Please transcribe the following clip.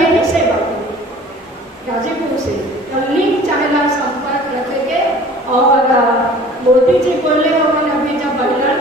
यही सेवा करें गाजीपुर से। लिंक चाहेगा संपर्क रखेंगे। और मोदी जी बोले